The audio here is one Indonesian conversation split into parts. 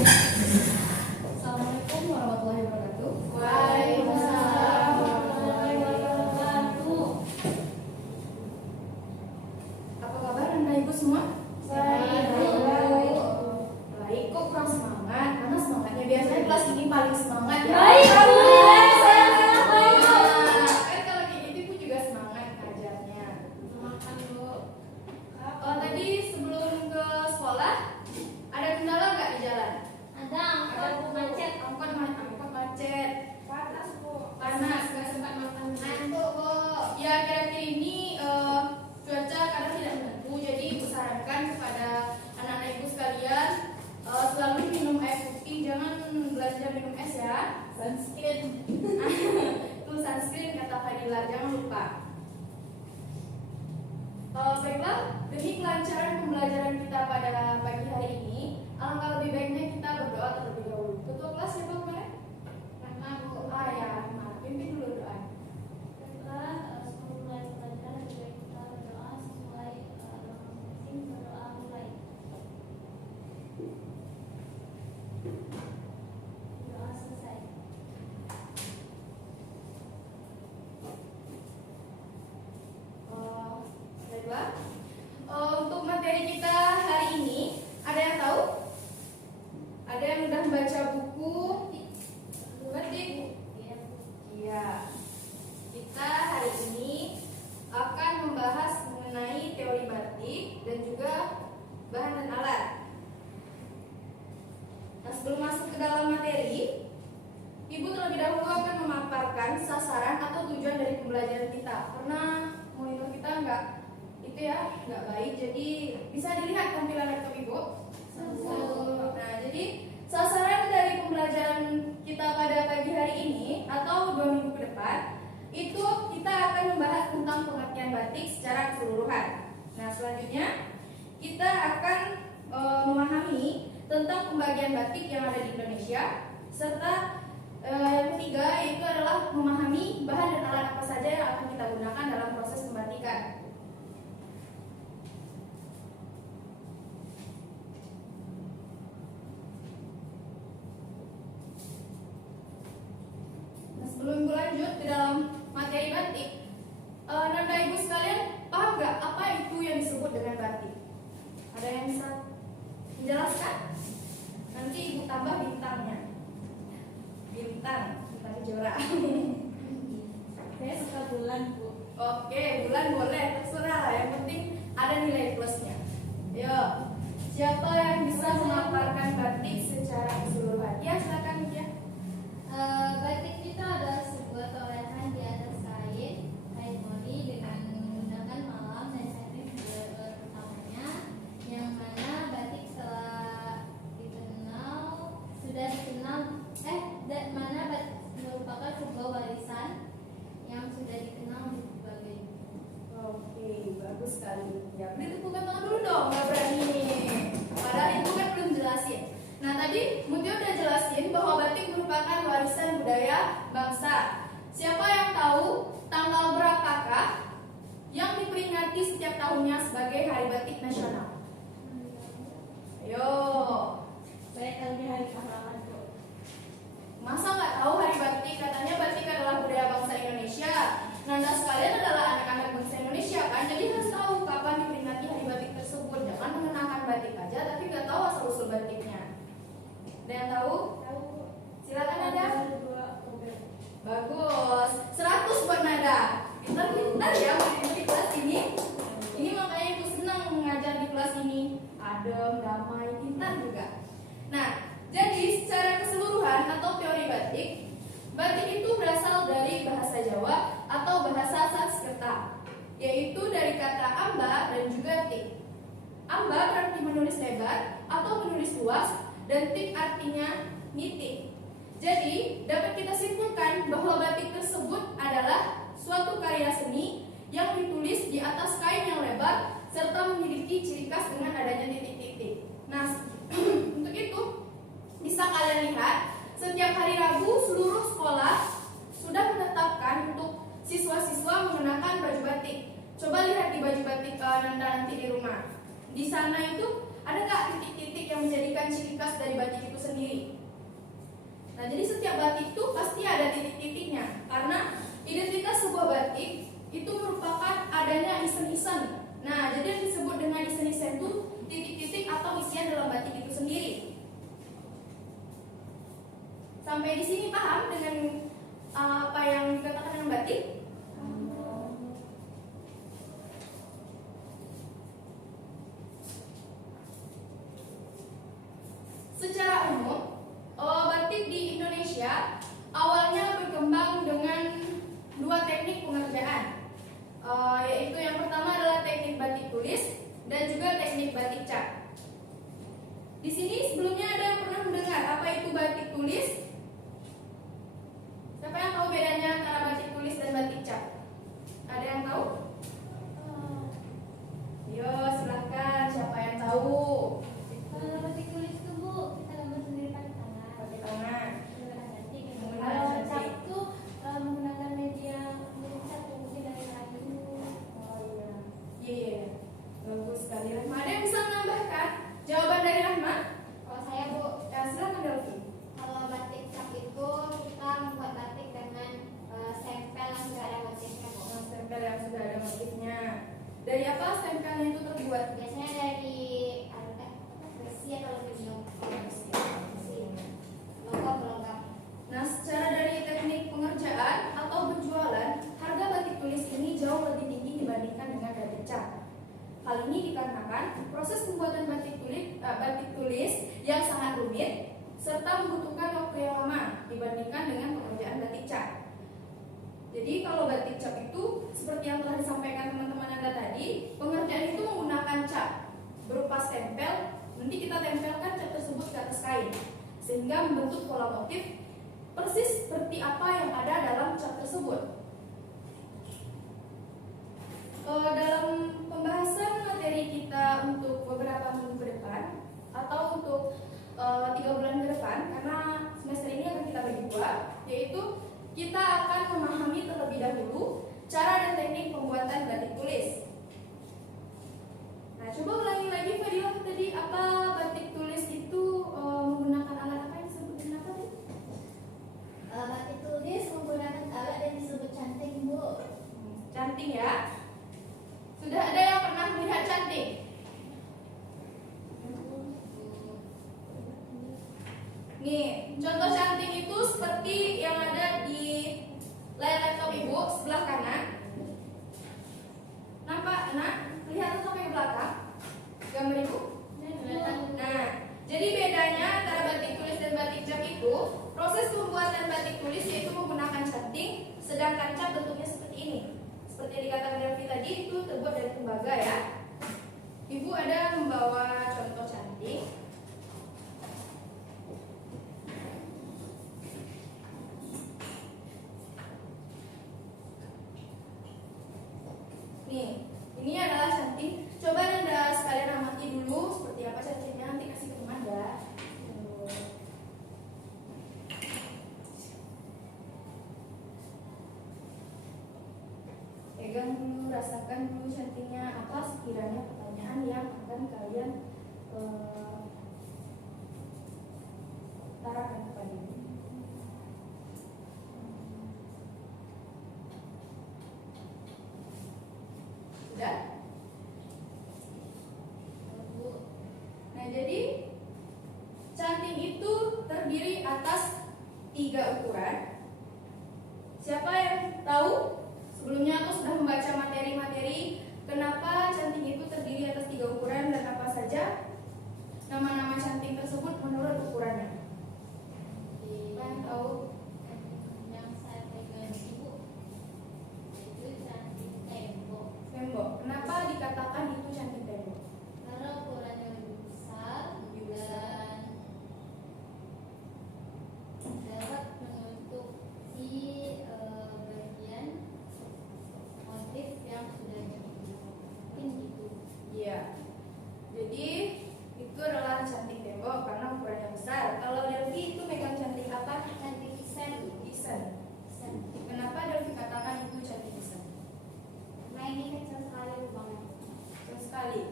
Assalamualaikum warahmatullahi wabarakatuh. Waalaikumsalam warahmatullahi wabarakatuh. Apa kabar Anda Ibu semua? Baik. Baik, kok kurang semangat? Mana semangatnya? Biasanya kelas ini paling semangat ya. Baik, Bu. Kan kalau kayak gitu Ibu juga semangat ngajarnya. Makan, Bu. Tadi sebelum ke sekolah ada kendala nggak di jalan? Ada angkot macet. Angkot macet. Panas, Bu. Panas. Nggak sempat makan. Ngantuk, Bu. Ya, akhir-akhir ini cuaca kadang tidak menentu, jadi Ibu sarankan kepada anak-anak Ibu sekalian selalu minum air putih, jangan belanja minum es ya. Sunscreen. Itu sunscreen kata Fadila, jangan lupa. Baiklah, demi kelancaran pembelajaran kita pada pagi hari ini, alangkah lebih baiknya kita berdoa terlebih dahulu. Ketua kelas siapa kemarin? Karena, Bu. Ya, pimpin dulu doa. Baiklah, sebelum mulai pelajaran lebih baik kita berdoa sesuai doa masing-masing. Berdoa mulai. Doa selesai. Baiklah. Untuk materi kita hari ini, ada yang tahu? Ada yang udah baca buku batik? Iya, Bu. Iya. Kita hari ini akan membahas mengenai teori batik dan juga bahan dan alat. Nah, sebelum masuk ke dalam materi, Ibu terlebih dahulu akan memaparkan sasaran atau tujuan dari pembelajaran kita. Karena monitor kita nggak baik, jadi bisa dilihat tampilan laptop Ibu. Nah, jadi sasaran dari pembelajaran kita pada pagi hari ini atau 2 minggu ke depan itu kita akan membahas tentang pengertian batik secara keseluruhan. Nah, selanjutnya kita akan memahami tentang pembagian batik yang ada di Indonesia, serta yang ketiga yaitu adalah memahami bahan dan alat apa saja yang akan kita gunakan dalam proses pembatikan. Nah, sebelum Ibu lanjut ke dalam materi batik, Nanda Ibu sekalian paham nggak apa itu yang disebut dengan batik? Ada yang bisa menjelaskan? Nanti Ibu tambah bintangnya. Bintang kejora. Saya suka bulan, Bu. Oke, bulan boleh, terserah lah. Yang penting ada nilai plusnya. Yo, siapa yang bisa memaparkan batik secara keseluruhan? Ya, silakan ya. Batik itu adalah sebuah torehan di atas kain mori dengan menggunakan malam dan teknik utamanya, yang mana batik mana batik merupakan sebuah warisan yang sudah dikenal di berbagai dunia. Oke, bagus sekali. Ya, beri tepuk tangan dulu dong, nggak berani. Padahal itu kan belum jelasin. Nah, tadi Mutia udah jelasin bahwa batik merupakan warisan budaya bangsa. Siapa yang tahu tanggal berapakah yang diperingati setiap tahunnya sebagai Hari Batik Nasional? Ayo. Saya tahu hari pahlawan, Bu. Masa nggak tahu Hari Batik? Katanya batik adalah budaya bangsa Indonesia. Nanda sekalian adalah anak-anak bangsa Indonesia kan? Jadi harus tahu kapan diperingati Hari Batik tersebut. Jangan mengenakan batik aja tapi nggak tahu asal-usul batiknya. Ada yang tahu? Tahu. Silakan Nada. 2 Oktober. Bagus. 100 buat Nada. Pintar ya murid-murid di kelas ini. Ini makanya Ibu senang mengajar di kelas ini. Adem, damai, pintar juga. Nah, jadi secara keseluruhan atau teori batik, batik itu berasal dari bahasa Jawa atau bahasa Sanskerta, yaitu dari kata amba dan juga tik. Amba berarti menulis lebar atau menulis luas, dan tik artinya nitik. Jadi, dapat kita simpulkan bahwa batik tersebut adalah suatu karya seni yang ditulis di atas kain yang lebar serta memiliki ciri khas dengan adanya titik-titik. Nah, untuk itu bisa kalian lihat setiap hari Rabu seluruh sekolah sudah menetapkan untuk siswa-siswa mengenakan baju batik. Coba lihat di baju batik Nanda nanti di rumah. Di sana itu ada nggak titik-titik yang menjadikan ciri khas dari batik itu sendiri? Nah, jadi setiap batik itu pasti ada titik-titiknya, karena identitas sebuah batik itu merupakan adanya isen-isen. Nah, jadi yang disebut dengan isen-isen itu titik-titik atau isian dalam batik itu sendiri. Sampai di sini paham dengan apa yang dikatakan dengan batik? Secara umum, batik di Indonesia awalnya berkembang dengan dua teknik pengerjaan, yaitu yang pertama adalah teknik batik tulis dan juga teknik batik cap. Di sini sebelumnya ada yang pernah mendengar apa itu batik tulis? Siapa yang tahu bedanya antara batik tulis dan batik cap? Ada yang tahu? Yo, silahkan. Siapa yang tahu? Kalau batik tulis itu Bu, kita gambar sendiri pakai tangan. Pakai tangan. Menggunakan batik. Menggunakan Kalau batik. cap itu menggunakan media cat mungkin dari kayu. Oh iya. Iya. Bagus sekali, Rahma. Ada yang bisa menambahkan jawaban dari Rahma? Kalau saya Bu, Ya, silakan Delvi. kalau batik cap itu kita membuat batik dengan stempel yang sudah ada motifnya Bu. Stempel yang sudah ada motifnya. Dari apa stempelnya itu terbuat? Biasanya dari besi atau aluminium. Besi. Logam berlogam. Nah, secara dari teknik pengerjaan atau berjualan, harga batik tulis ini jauh lebih tinggi dibandingkan dengan batik cap. Hal ini dikarenakan proses pembuatan batik tulis yang sangat rumit serta membutuhkan waktu yang lama dibandingkan dengan pengerjaan batik cap. Jadi kalau batik cap itu seperti yang telah disampaikan teman-teman Anda tadi, pengerjaan itu menggunakan cap berupa stempel. Nanti kita tempelkan cap tersebut ke atas kain sehingga membentuk pola motif persis seperti apa yang ada dalam cap tersebut. Dalam pembahasan materi kita untuk beberapa minggu ke depan atau untuk 3 bulan ke depan, karena semester ini akan kita bagi dua, yaitu kita akan memahami terlebih dahulu cara dan teknik pembuatan batik tulis. Nah, coba ulangi lagi Fadilah tadi, apa batik tulis itu menggunakan alat apa yang disebut dengan apa tadi? Batik tulis menggunakan alat yang disebut canting Bu. Canting ya. Sudah ada yang pernah melihat canting? Nih, contoh canting itu seperti yang ada di layar laptop Ibu sebelah kanan. Nampak? Nah, lihat sampai ke belakang gambar Ibu. Nah, jadi bedanya antara batik tulis dan batik cap itu, proses pembuatan batik tulis yaitu menggunakan canting, sedangkan cap bentuknya seperti ini. Seperti yang dikatakan Delvi tadi, itu terbuat dari tembaga ya. Ibu ada membawa contoh canting. Nih, ini adalah canting. Coba Anda sekalian amati dulu seperti apa cantingnya, nanti kasih ke teman ya. Pegang dulu, rasakan dulu cantingnya. Apa sekiranya pertanyaan yang akan kalian utarakan kepada ibu. Sudah? Nah, jadi canting itu terdiri atas 3 ukuran. Siapa yang tahu sebelumnya atau sudah membaca materi-materi kenapa canting itu terdiri atas 3 ukuran dan apa saja nama-nama canting tersebut menurut ukurannya? Siapa yang tahu? Yang saya pegang Ibu itu canting tembok. Tembok. Kenapa dikatakan itu canting tembok? Karena ukurannya lebih besar dan dapat membentuk si bagian motif yang sudah jadi. Mungkin gitu. Iya. Jadi itu adalah canting tembok karena ukurannya besar. Kalau Delvi itu megang canting apa? Canting isen. Isen. Isen. Kenapa Delvi katakan itu canting isen? Nah ini kecil sekali lubangnya. Kecil sekali.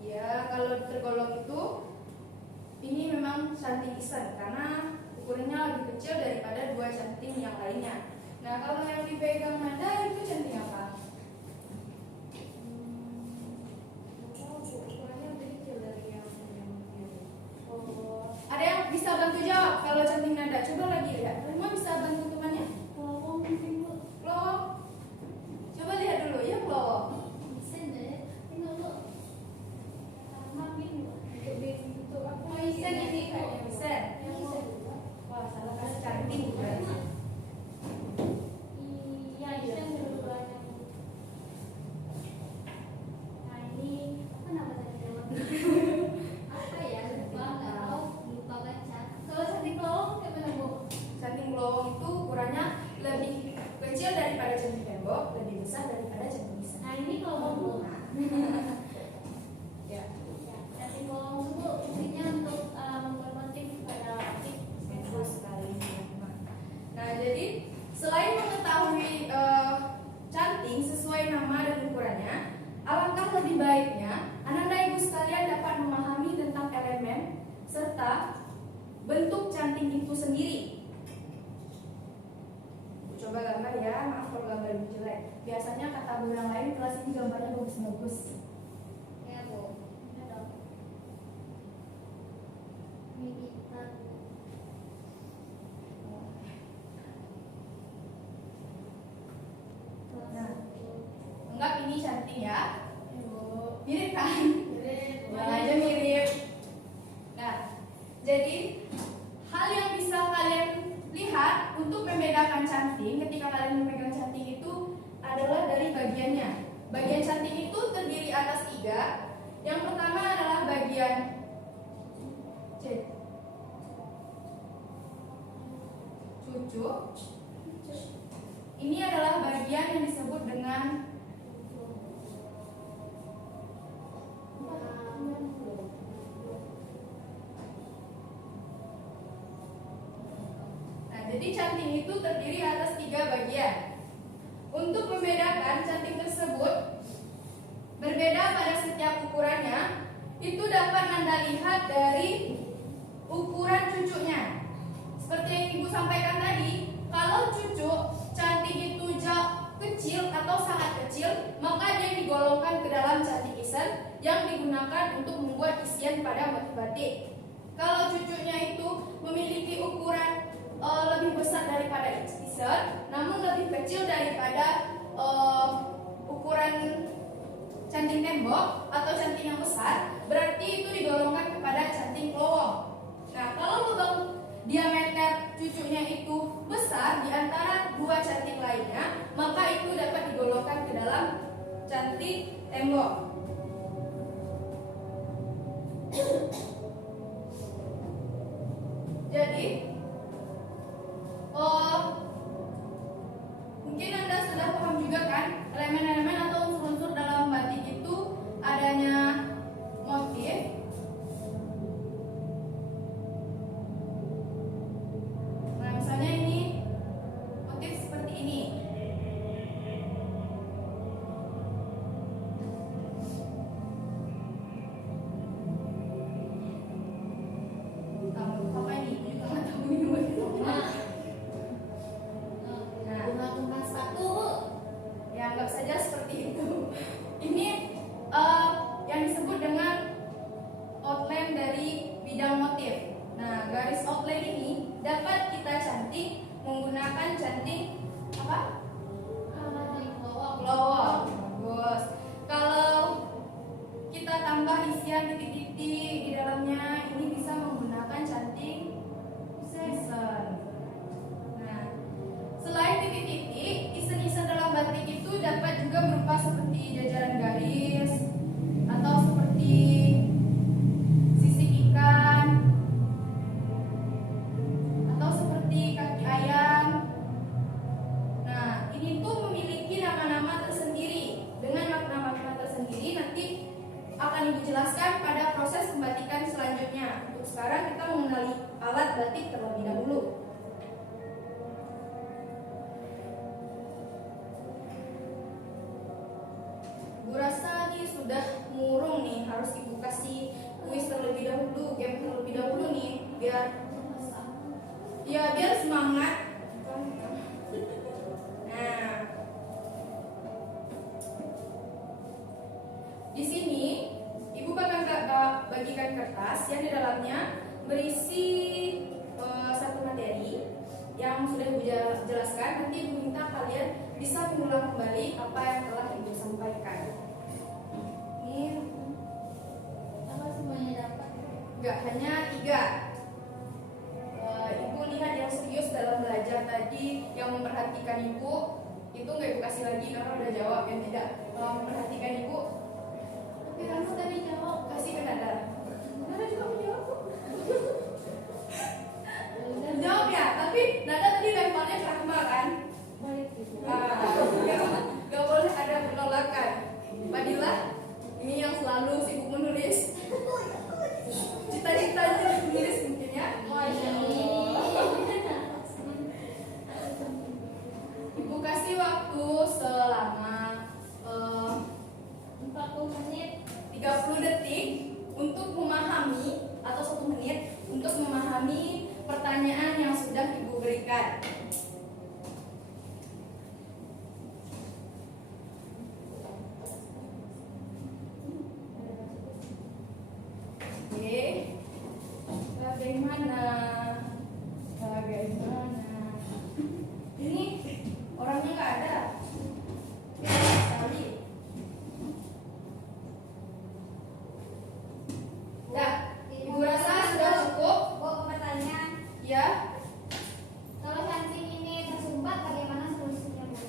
Ya, kalau tergolong itu ini memang canting isen karena ukurannya lebih kecil daripada dua canting yang lainnya. Nah, kalau yang dipegang Nanda itu canting apa? Ukurannya lebih kecil dari yang kiri. Oh, ada yang bisa bantu jawab kalau canting Nanda? Coba lagi lihat. Rima bisa bantu temannya? Kalau mungkin Bu. Loh, coba lihat dulu ya, loh. Bisa deh. Ini dulu. Makin untuk apa? Oh, bisa ini kayaknya bisa. Wah, salah kasih canting berarti. Iya, bisa dua-duanya. Nah, ini apa nama tadi? Apa ya? Lupa, nggak tahu. Lupa baca. Kalau cantik lowong gimana Bu? Canting lowong itu ukurannya lebih kecil daripada canting tembok, lebih besar daripada canting nisan. Nah, ini lowong Bu. Ya, Cantik lowong Bu, fungsinya untuk membuat motif pada motif. betul sekali. Nah, jadi selain mengetahui canting sesuai nama dan ukurannya, alangkah lebih baiknya Ananda ibu sekalian dapat memahami tentang elemen serta bentuk canting itu sendiri. Coba gambar ya, maaf kalau gambar ini jelek. Biasanya kata guru yang lain kelas ini gambarnya bagus-bagus. Ya Bu. Ini dong. Ini kita. Nah, anggap ini canting ya. Bu. Mirip kan? Boleh. Bilang aja mirip. Nah, jadi hal yang bisa kalian lihat untuk membedakan canting ketika kalian memegang canting itu adalah dari bagiannya. Bagian canting itu terdiri atas 3. Yang pertama adalah bagian cucuk. Ini adalah bagian yang disebut dengan jadi canting itu terdiri atas 3 bagian. Untuk membedakan canting tersebut berbeda pada setiap ukurannya, itu dapat Anda lihat dari ukuran cucuknya. Seperti yang Ibu sampaikan tadi, kalau cucuk canting itu kecil atau sangat kecil, maka dia digolongkan ke dalam canting isen yang digunakan untuk membuat isian pada motif batik. Kalau cucuknya itu memiliki ukuran lebih besar daripada isen, namun lebih kecil daripada ukuran canting tembok atau canting yang besar, berarti itu digolongkan kepada canting lowong. Nah, kalau lubang diameter cucuknya itu besar di antara 2 canting lainnya, maka itu dapat digolongkan ke dalam canting tembok. Jadi mungkin Anda sudah paham juga kan elemen-elemen atau unsur-unsur dalam batik itu adanya motif, nah misalnya ini motif seperti ini. Tahu apa ini? Juga nggak tahu ini motif apa. Bunga kembang sepatu Bu. Ya, anggap saja seperti itu. Ini yang disebut dengan outline dari bidang motif. Nah, garis outline ini dapat kita canting menggunakan canting apa? Lowong. Bagus. Kalau kita tambah isian titik-titik di dalamnya, ini bisa menggunakan canting isen. Nah, selain titik-titik, isen-isen dalam batik itu dapat juga berupa seperti jajaran garis atau seperti sisik ikan atau seperti kaki ayam. Nah, ini tuh memiliki nama-nama tersendiri. Dengan nama-nama tersendiri nanti akan Ibu jelaskan pada proses pembatikan selanjutnya. Untuk sekarang kita mengenali alat batik terlebih dahulu. Bu rasa nih sudah murung nih, harus Ibu kasih kuis terlebih dahulu, game terlebih dahulu nih, biar Ya biar semangat. Nah, di sini ibu bakal bagikan kertas yang di dalamnya berisi satu materi yang sudah ibu jelaskan. Nanti ibu minta kalian bisa mengulang kembali apa yang telah ibu sampaikan. Ini Apa semuanya dapat? enggak hanya 3. Ibu lihat yang serius dalam belajar tadi, yang memperhatikan ibu itu nggak ibu kasih lagi karena udah jawab. Yang tidak memperhatikan ibu, tapi kamu tadi jawab, kasih ke Nada. Nada juga menjawab kok. Jawab ya, tapi Nada tadi lemparnya ke Akmal kan? Gak boleh ada penolakan. Fadilah, ini yang selalu sibuk menulis. Cita-citanya menulis mungkin ya. Ibu kasih waktu selama 40 menit. 30 detik untuk memahami, atau 1 menit untuk memahami pertanyaan yang sudah ibu berikan. Oke, bagaimana? Ini orangnya nggak ada. Sekali. Dah, ibu rasa sudah cukup? Pertanyaan, Ya. kalau canting ini tersumbat bagaimana solusinya, Bu?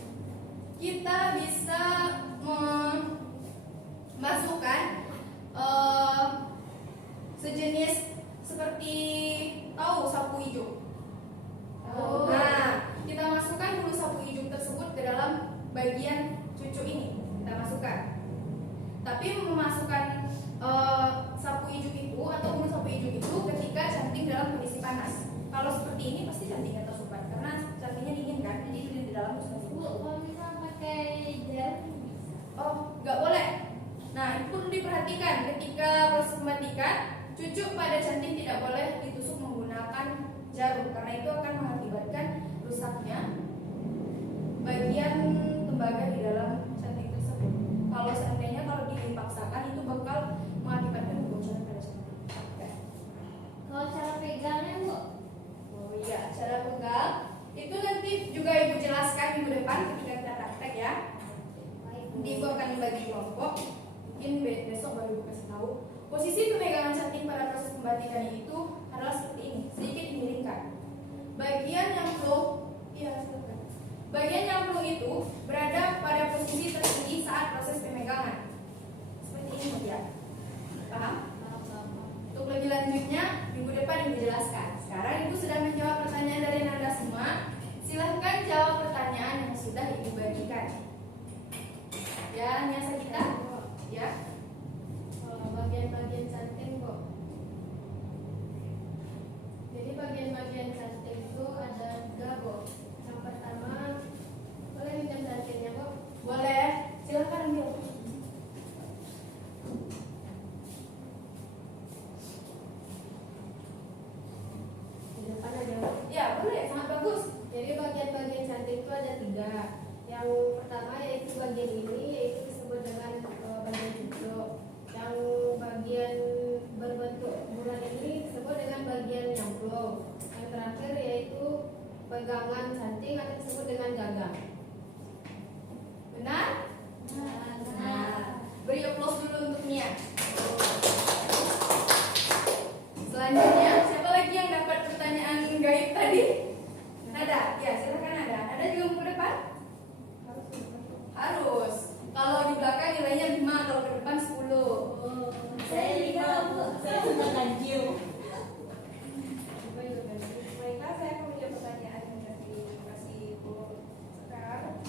Kita bisa memasukkan sejenis seperti tahu sapu ijuk. Nah, kita masukkan hulu sapu ijuk tersebut ke dalam bagian cucu ini. Kita masukkan. Tapi memasukkan sapu ijuk itu atau hulu sapu ijuk itu ketika canting dalam kondisi panas. Kalau seperti ini pasti cantingnya tersumbat karena cantingnya dingin kan, jadi itu di dalam Bu, tersumbat. kalau misal pakai gel, Oh, nggak boleh. Nah, itu perlu diperhatikan ketika proses pembatikan, cucuk pada canting tidak boleh ditusuk menggunakan jarum karena itu akan mengakibatkan rusaknya bagian tembaga di dalam canting tersebut. Kalau seandainya kalau dipaksakan itu bakal mengakibatkan kebocoran pada canting. Oke. kalau cara pegangnya, Bu? Oh iya, cara pegang itu nanti juga ibu jelaskan minggu depan ketika kita praktek ya. Nanti ibu akan membagi kelompok. Mungkin besok baru ibu kasih tahu. Posisi pemegangan canting pada proses pembatikan itu adalah seperti ini, sedikit dimiringkan. Bagian yang plong, bagian yang plong itu berada pada posisi tertinggi saat proses pemegangan. Seperti ini ya. Paham? Untuk lebih lanjutnya, minggu depan ibu jelaskan. Sekarang ibu sudah menjawab pertanyaan dari Nanda semua. Silahkan jawab pertanyaan yang sudah ibu bagikan. Ya, Niasa kita. Ya. Bagian-bagian canting, Bu. Jadi bagian-bagian canting itu ada 3, Bu. Yang pertama, boleh minjem cantingnya, Bu? Boleh. Silahkan ambil. Di depan ada. Ya, boleh. Sangat bagus. Jadi bagian-bagian canting itu ada 3. Yang pertama yaitu bagian ini, yaitu disebut dengan bagian cucuk. Yang bagian berbentuk bulan ini disebut dengan bagian nyamplung. Yang terakhir yaitu pegangan canting atau disebut dengan gagang. Benar? Nah, beri applause dulu untuk Nia. Selanjutnya, siapa lagi yang dapat pertanyaan gaib tadi? Nada. Ya, silakan Nada. Nada juga mau ke depan? Harus. Kalau di belakang nilainya 5, kalau ke depan 10. Saya juga, Bu. Saya sudah ganjil. Baiklah, saya akan menjawab pertanyaan yang kasih Ibu sekarang.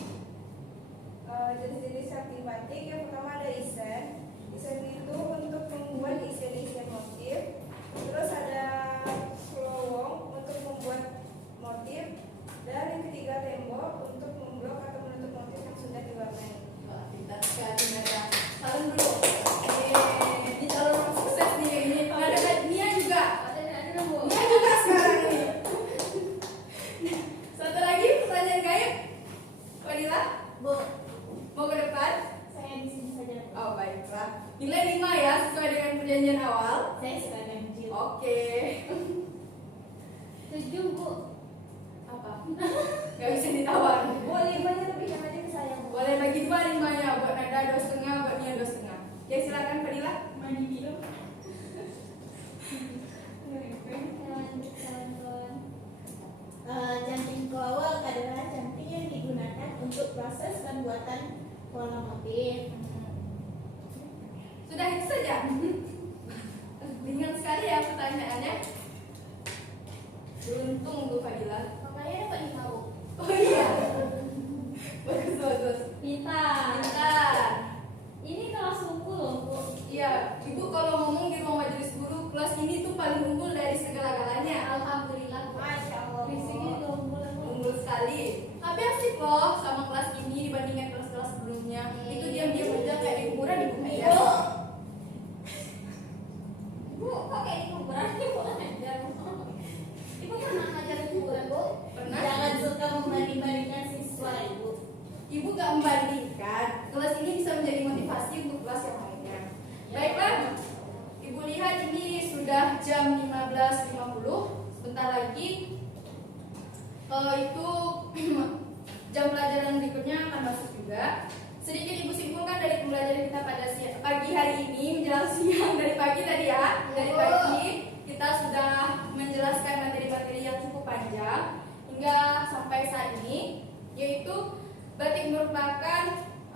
Jenis-jenis canting batik yang pertama ada isen. Isen itu untuk pembuatan warna motif. Sudah itu saja. Ringan sekali ya pertanyaannya. Beruntung Bu Fadila. Makanya dapat 5 Bu. Oh iya. Bagus bagus. Pintar. Pintar. Ini kelas unggul loh Bu. Iya, Ibu kalau ngomong di ruang majelis guru kelas ini tuh paling unggul dari segala-galanya. Alhamdulillah Bu. Masya Allah. Fisiknya juga unggul ya, Bu. Unggul sekali. Tapi asik loh sama kelas ini dibandingkan kelas-kelas sebelumnya. Itu diam-diam aja kayak di kuburan Ibu aja. Bu, kok kayak di kuburan Ibu aja Bu. Ibu pernah ngajar di kuburan Bu? Pernah? Jangan suka membanding-bandingkan siswa, Ibu. Ibu gak membandingkan. Kelas ini bisa menjadi motivasi untuk kelas yang lainnya. Baiklah, Ibu lihat ini sudah jam 15.50. Sebentar lagi itu jam pelajaran berikutnya akan masuk juga. Sedikit Ibu simpulkan dari pembelajaran kita pada pagi hari ini menjelang siang dari pagi tadi ya. Dari pagi kita sudah menjelaskan materi-materi yang cukup panjang hingga sampai saat ini, yaitu batik merupakan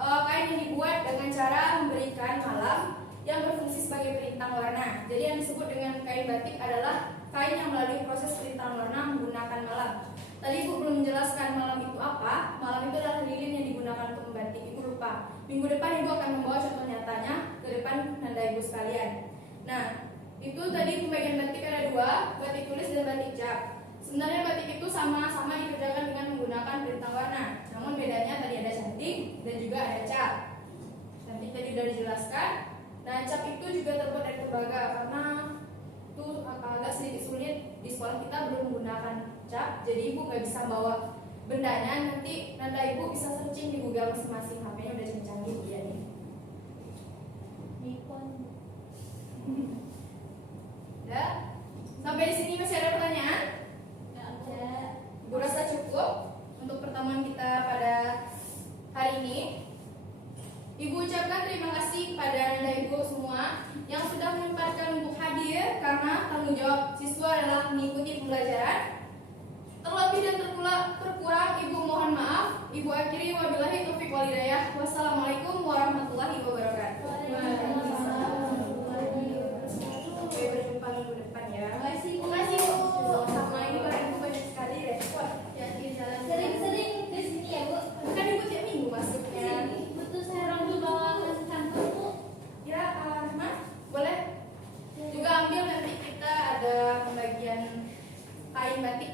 kain yang dibuat dengan cara memberikan malam yang berfungsi sebagai pelintang warna. Jadi yang disebut dengan kain batik adalah kain yang melalui proses pelintangan warna menggunakan malam. Tadi Ibu belum menjelaskan malam itu apa. Malam itu adalah lilin yang digunakan untuk membatik. Ibu lupa. Minggu depan Ibu akan membawa contoh nyatanya ke depan Nanda Ibu sekalian. Nah, itu tadi pembagian batik ada 2, batik tulis dan batik cap. Sebenarnya batik itu sama-sama dikerjakan dengan menggunakan pelintang warna. Namun bedanya tadi ada cantik dan juga ada cap. Cantik tadi sudah dijelaskan. Nah, cap itu juga terbuat dari tembaga karena itu agak sedikit sulit di sekolah kita belum menggunakan cap. Jadi Ibu nggak bisa bawa bendanya. Nanti Ibu bisa searching di Google masing-masing. HP-nya udah canggih ya nih. Nikon. Ya. Sampai di sini masih ada pertanyaan? Ada. Ibu rasa cukup untuk pertemuan kita pada hari ini. Ibu ucapkan terima kasih kepada Anda Ibu semua yang sudah menyempatkan untuk hadir karena tanggung jawab siswa adalah mengikuti pembelajaran. Terlebih dan terkurang Ibu mohon maaf. Ibu akhiri wabillahi taufiq wal hidayah. Wassalamualaikum warahmatullahi wabarakatuh. Oke, berjumpa minggu depan ya. Terima kasih Bu. Sama ini barang Ibu banyak sekali deh. Wah, Jadi jalan sering-sering ke sini ya Bu. kan Ibu tiap minggu masuknya. Betul saya orang di bawah kantor Bu. Ya, Mas, boleh juga ambil nanti kita ada pembagian kain batik